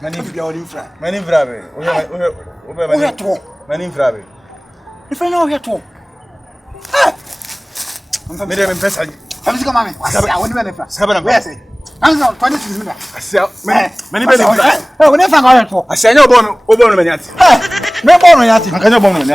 Mani infra. Mani infra. If I know here too. I'm from Medium Pesa. I'm just coming. I won't be a difference. Where say? I'm not 26 minutes. I say, many better. Oh, when I found out, I say, no bone, Obon, Mayat. No bone, I can no bone.